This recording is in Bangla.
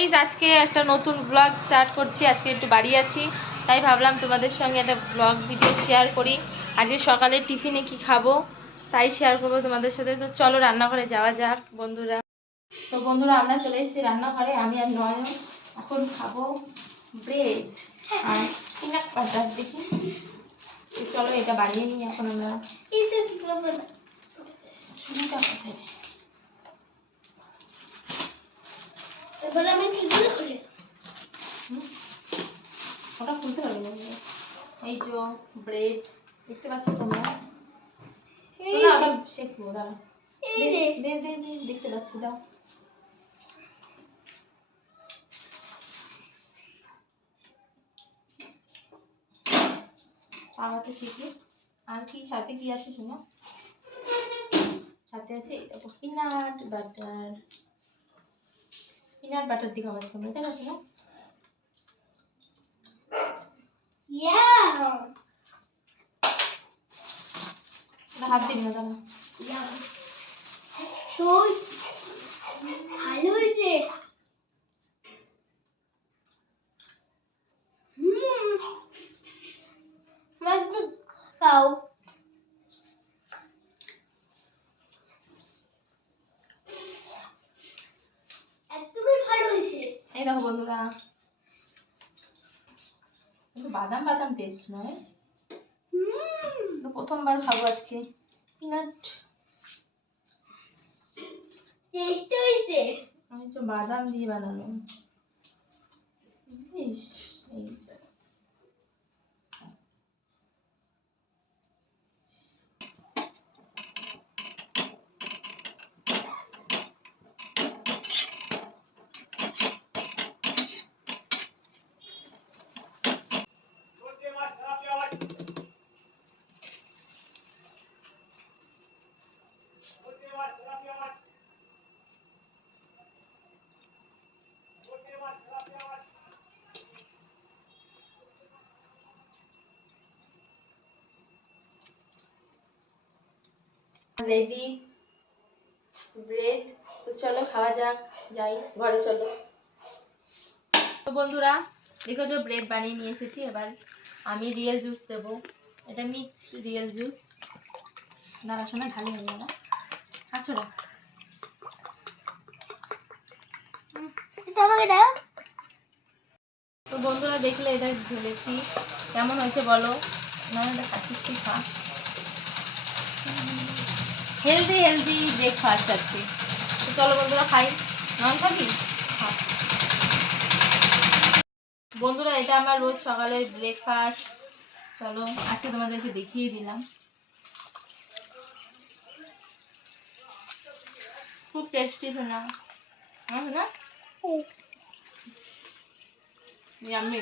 গাইজ আজকে একটা নতুন ব্লগ স্টার্ট করছি। আজকে একটু বাড়ি আছি, তাই ভাবলাম তোমাদের সঙ্গে একটা ব্লগ ভিডিও শেয়ার করি। আজকে সকালে টিফিনে কি খাব, তাই শেয়ার করব তোমাদের সাথে। তো চলো রান্নাঘরে যাওয়া যাক, বন্ধুরা। তো বন্ধুরা, আমরা চলে এসেছি রান্নাঘরে। আমি আর নয় এখন খাব ব্রেড আর দেখি। চলো এটা বানিয়ে নিই এখন আমরা এই যে রবে না। ছুরিটা কোথায় রে? এবার আমি কি করে করি ওটা খুলতে না এই যে ব্রেড দেখতে পাচ্ছ তোমরা? ওটা শেখবো দাঁড়া দে দে দে দেখতে পাচ্ছি দাও। পাওয়াতে শিখি। আর কি সাথে কি আছে শোনো? সাথে আছে পিনাট বাটার পিনাট বাটার দিয়ে খাওয়াচ্ছি আমরা তাই না শোনো ইয়া না হাত দিবি না দাঁড়া ইয়া তো ভালো হয়েছে হুম মাছ খাও এই দেখো বন্ধুরা। কিন্তু বাদাম বাদাম টেস্ট নয়। তো প্রথমবার খাব আজকে। পিনাট টেস্ট হয়েছে। আমি তো বাদাম দিয়ে বানানো ইস, এই যে। রেডি ব্রেড তো চলো খাওয়া যাক যাই ঘরে চলো। তো বন্ধুরা দেখো যে ব্রেড বানিয়ে নিয়ে এসেছি। এবার আমি রিয়েল জুস দেবো। এটা মিক্স রিয়েল জুস দাঁড়া শোনা ঢালি হয়ে যাবে আছো না। এটা তো বন্ধুরা দেখলে এটা ঢেলেছি। কেমন হয়েছে বলো? না এটা খাচ্ছিস তুই খা। হেলদি হেলদি ব্রেকফাস্ট আজকে। তো চলো বন্ধুরা খাই। নন খাবি বন্ধুরা এটা আমার রোজ সকালের ব্রেকফাস্ট চলো আজকে তোমাদেরকে দেখিয়ে দিলাম। খুব টেস্টি শোনা আমার শোনা ইয়াম্মি